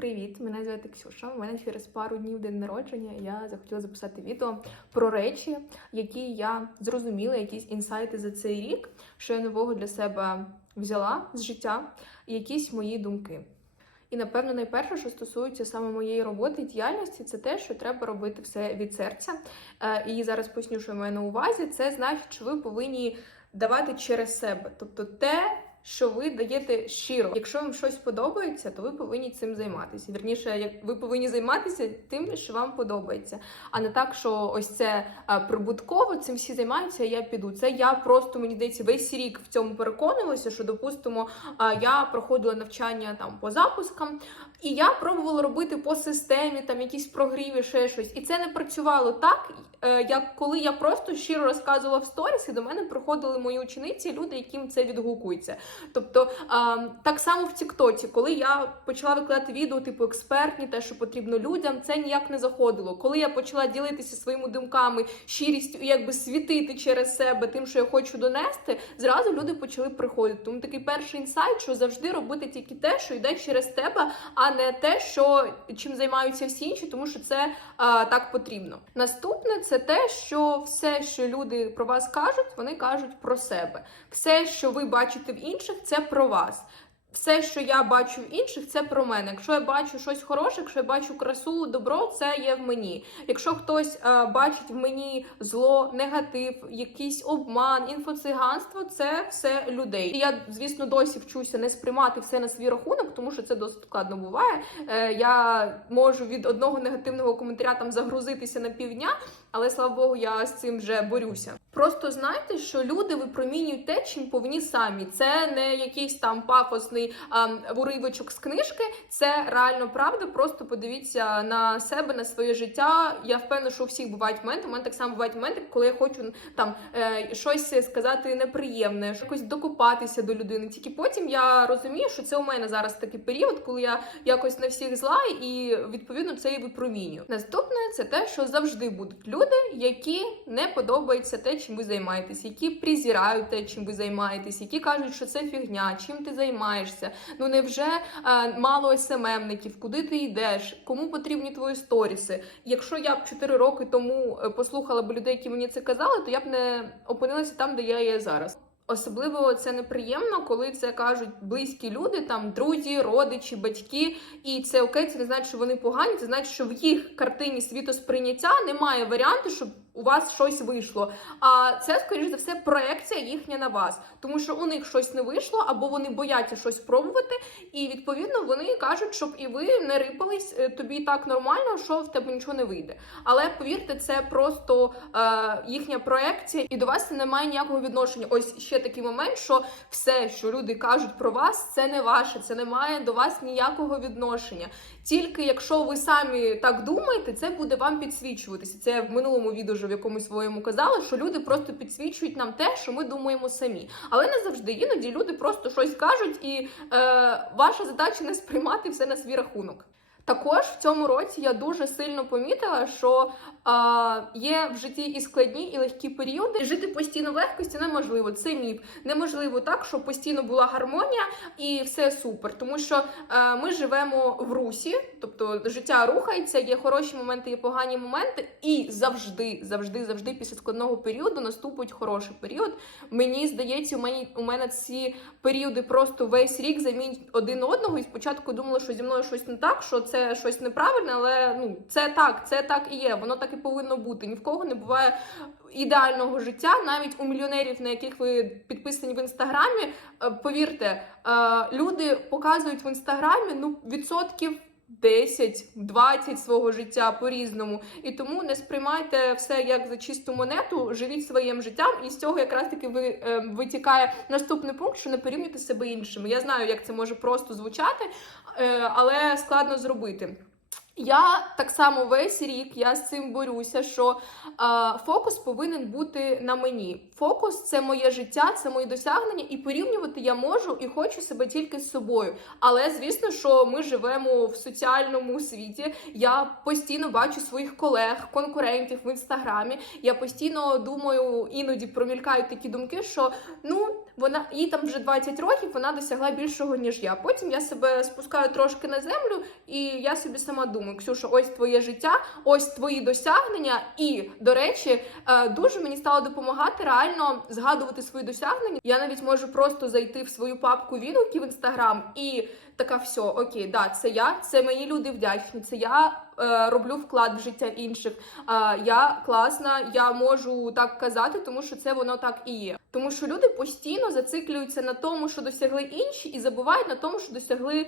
Привіт, мене звати Ксюша. У мене через пару днів день народження. Я захотіла записати відео про речі, які я зрозуміла, якісь інсайти за цей рік, що я нового для себе взяла з життя, і якісь мої думки. І напевно, найперше, що стосується саме моєї роботи і діяльності, це те, що треба робити все від серця. Е, І зараз поясню, що я маю на увазі. Це значить, що ви повинні давати через себе, тобто те. Що ви даєте щиро. Якщо вам щось подобається, то ви повинні цим займатися. Вірніше, як ви повинні займатися тим, що вам подобається, а не так, що ось це прибутково, цим всі займаються. а Я піду. Це я просто мені здається весь рік в цьому переконувалася, що допустимо, я проходила навчання там по запускам, і я пробувала робити по системі там якісь прогріви, ще щось, і це не працювало так. е, Як коли я просто щиро розказувала в сторіс, і до мене приходили мої учениці, люди, яким це відгукується. Тобто так само в Тіктоці, коли я почала викладати відео, типу експертні, те, що потрібно людям, це ніяк не заходило. Коли я почала ділитися своїми думками, щирістю якби світити через себе тим, що я хочу донести, зразу люди почали приходити. Тому такий перший інсайт, що завжди робити тільки те, що йде через тебе, а не те, що чим займаються всі інші, тому що це а, так потрібно. Наступне це те, що все, що люди про вас кажуть, вони кажуть про себе. Все, що ви бачите в інших, це про вас. Все, що я бачу в інших, це про мене. Якщо я бачу щось хороше, якщо я бачу красу, добро, це є в мені. Якщо хтось е, бачить в мені зло, негатив, якийсь обман, інфоциганство, це все людей. І я, звісно, досі вчуся не сприймати все на свій рахунок, тому що це досить складно буває. Е, я можу від одного негативного коментаря там загрузитися на півдня, але слава Богу, я з цим вже борюся. Просто знайте, що люди випромінюють те, чим повинні самі. Це не якийсь там пафосний а, уривочок з книжки, це реально правда. Просто подивіться на себе, на своє життя. Я впевнена, що у всіх бувають моменти. У мене так само бувають моменти, коли я хочу там е, щось сказати неприємне, якось докопатися до людини. Тільки потім я розумію, що це у мене зараз такий період, коли я якось на всіх зла, і відповідно це і випромінюю. Наступне це те, що завжди будуть люди, які не подобається те, чим ви займаєтесь, які презирають те, чим ви займаєтесь, які кажуть, що це фігня, чим ти займаєшся. Ну невже е, мало СММників, куди ти йдеш, кому потрібні твої сторіси? Якщо я б 4 роки тому е, послухала б людей, які мені це казали, то я б не опинилася там, де я є зараз. Особливо це неприємно, коли це кажуть близькі люди, там друзі, родичі, батьки, і це окей, це не значить, що вони погані. Це значить, що в їх картині світосприйняття немає варіанту, щоб у вас щось вийшло. А це, скоріш за все, проекція їхня на вас, тому що у них щось не вийшло, або вони бояться щось пробувати, і відповідно вони кажуть, щоб і ви не рипались, е, тобі так нормально, що в тебе нічого не вийде. Але повірте, це просто е, їхня проекція, і до вас це не має ніякого відношення. Ось ще такий момент, що все, що люди кажуть про вас, це не ваше, це не має до вас ніякого відношення. Тільки якщо ви самі так думаєте, це буде вам підсвічуватися. Це я в минулому відео вже в якомусь своєму казала, що люди просто підсвічують нам те, що ми думаємо самі. Але не завжди іноді люди просто щось кажуть, і е, ваша задача не сприймати все на свій рахунок. Також в цьому році я дуже сильно помітила, що е, є в житті і складні, і легкі періоди. Жити постійно в легкості неможливо. Це міф. Неможливо так, щоб постійно була гармонія і все супер. Тому що е, ми живемо в русі, тобто життя рухається, є хороші моменти, є погані моменти, і завжди, завжди, завжди після складного періоду наступить хороший період. Мені здається, у мене у мене ці періоди просто весь рік замінять один одного. І спочатку думала, що зі мною щось не так, що це щось неправильне, але ну це так, це так і є. Воно так і повинно бути. Ні в кого не буває ідеального життя, навіть у мільйонерів, на яких ви підписані в інстаграмі. е, Повірте, е, люди показують в інстаграмі ну відсотків. 10-20 свого життя по-різному. І тому не сприймайте все як за чисту монету, живіть своїм життям, і з цього якраз таки ви, е, витікає наступний пункт, що не порівнюйте себе іншими. Я знаю, як це може просто звучати, е, але складно зробити. Я так само весь рік я з цим борюся, що е, фокус повинен бути на мені. Фокус це моє життя, це мої досягнення, і порівнювати я можу і хочу себе тільки з собою. Але звісно, що ми живемо в соціальному світі. Я постійно бачу своїх колег, конкурентів в інстаграмі. Я постійно думаю, іноді промількають такі думки, що ну вона їй там вже 20 років, вона досягла більшого ніж я. Потім я себе спускаю трошки на землю, і я собі сама думаю, Ксюша, ось твоє життя, ось твої досягнення. І до речі, е, дуже мені стало допомагати реально згадувати свої досягнення. Я навіть можу просто зайти в свою папку відгуків в інстаграм і така, все, окей, да, це я, це мені люди вдячні. Це я роблю вклад в життя інших. Е, я класна, я можу так казати, тому що це воно так і є. Тому що люди постійно зациклюються на тому, що досягли інші, і забувають на тому, що досягли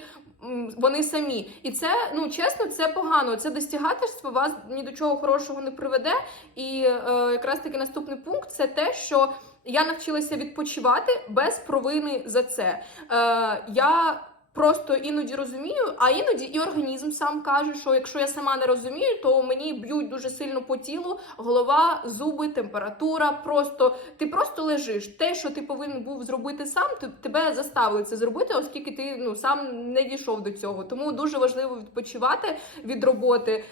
вони самі. І це, ну чесно, це погано. Це достигаторство вас ні до чого хорошого не приведе. І е, якраз таки наступний пункт це те, що я навчилася відпочивати без провини за це. Е, я Просто іноді розумію, а іноді і організм сам каже, що якщо я сама не розумію, то мені б'ють дуже сильно по тілу, голова, зуби, температура. Просто ти просто лежиш. Те, що ти повинен був зробити сам, тебе заставили це зробити, оскільки ти ну сам не дійшов до цього. Тому дуже важливо відпочивати від роботи.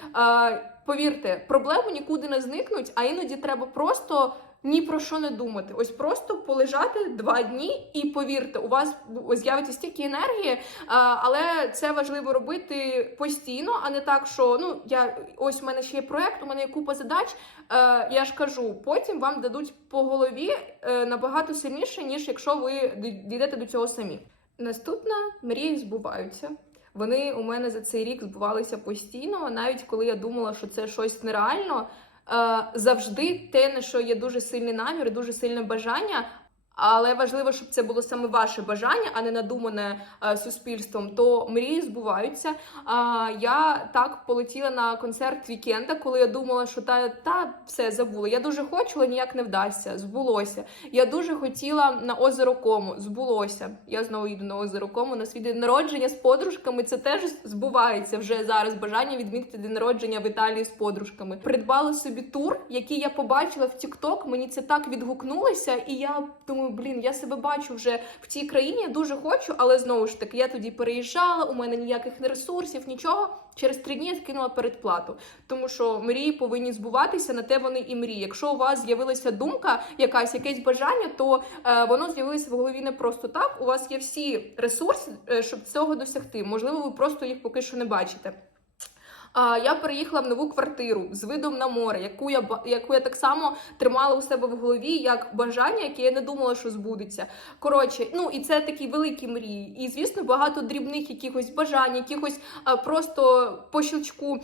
Повірте, проблеми нікуди не зникнуть, а іноді треба просто. Ні про що не думати, ось просто полежати два дні, і повірте, у вас з'явиться стільки енергії, але це важливо робити постійно, а не так, що ну я ось у мене ще є проект, у мене є купа задач. Я ж кажу, потім вам дадуть по голові е, набагато сильніше, ніж якщо ви дійдете до цього самі. Наступна мрії збуваються. Вони у мене за цей рік збувалися постійно, навіть коли я думала, що це щось нереально. Е, завжди те, на що є дуже сильний намір, дуже сильне бажання. Але важливо, щоб це було саме ваше бажання, а не надумане е, суспільством. То мрії збуваються. Я так полетіла на концерт вікенда, коли я думала, що та та все забула. Я дуже хочу, але ніяк не вдасться. Збулося. Я дуже хотіла на озеро Кому. Збулося. Я знову їду на озеро Кому на свій день народження з подружками. Це теж збувається вже зараз. Бажання відмітити день народження в Італії з подружками. Придбала собі тур, який я побачила в TikTok. Мені це так відгукнулося, і я думаю блін, я себе бачу вже в цій країні, я дуже хочу, але знову ж таки, я тоді переїжджала, у мене ніяких ресурсів, нічого. Через три дні я скинула передплату, тому що мрії повинні збуватися на те вони і мрії. Якщо у вас з'явилася думка, якась якесь бажання, то е, воно з'явилося в голові не просто так. У вас є всі ресурси, е, щоб цього досягти. Можливо, ви просто їх поки що не бачите. А я переїхала в нову квартиру з видом на море, яку я яку я так само тримала у себе в голові як бажання, яке я не думала, що збудеться. Коротше, ну і це такі великі мрії. І звісно, багато дрібних якихось бажань, якихось просто по щелчку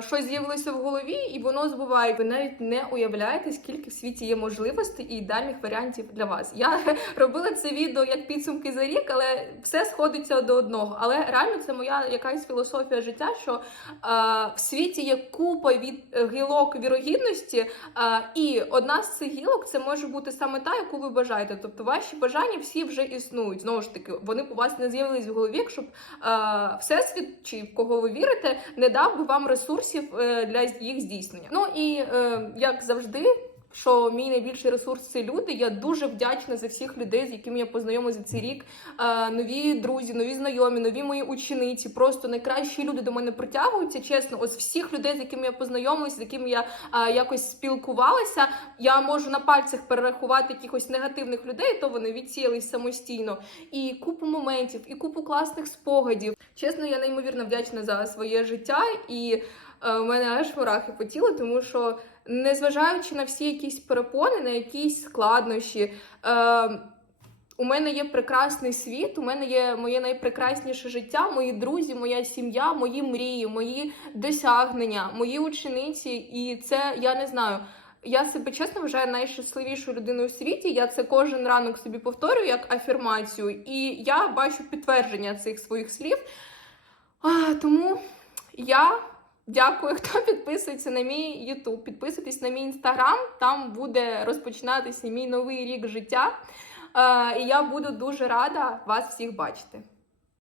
щось з'явилося в голові, і воно збуває. Ви навіть не уявляєте, скільки в світі є можливостей і ідеальних варіантів для вас. Я робила це відео як підсумки за рік, але все сходиться до одного. Але реально це моя якась філософія життя, що в світі є купа від гілок вірогідності, і одна з цих гілок це може бути саме та, яку ви бажаєте. Тобто ваші бажання всі вже існують. Знову ж таки, вони у вас не з'явились в голові, щоб всесвіт чи в кого ви вірите, не дав би вам ресурсів е, для їх здійснення. Ну і е, як завжди що мій найбільший ресурс це люди. Я дуже вдячна за всіх людей, з якими я познайомилася цей рік. Е, нові друзі, нові знайомі, нові мої учениці. Просто найкращі люди до мене притягуються. Чесно, ось всіх людей, з якими я познайомилася, з якими я е, якось спілкувалася. Я можу на пальцях перерахувати якихось негативних людей, то вони відсіялись самостійно. І купу моментів, і купу класних спогадів. Чесно, я неймовірно вдячна за своє життя, і е, у мене аж мурахи по тілу, тому що незважаючи на всі якісь перепони, на якісь складнощі. Е, у мене є прекрасний світ, у мене є моє найпрекрасніше життя, мої друзі, моя сім'я, мої мрії, мої досягнення, мої учениці. І це я не знаю. Я себе чесно вважаю найщасливішою людиною у світі. Я це кожен ранок собі повторюю як афірмацію, і я бачу підтвердження цих своїх слів. А, Тому я Дякую, хто підписується на мій Ютуб. Підписуйтесь на мій інстаграм, там буде розпочинатися мій новий рік життя. Е, і я буду дуже рада вас всіх бачити.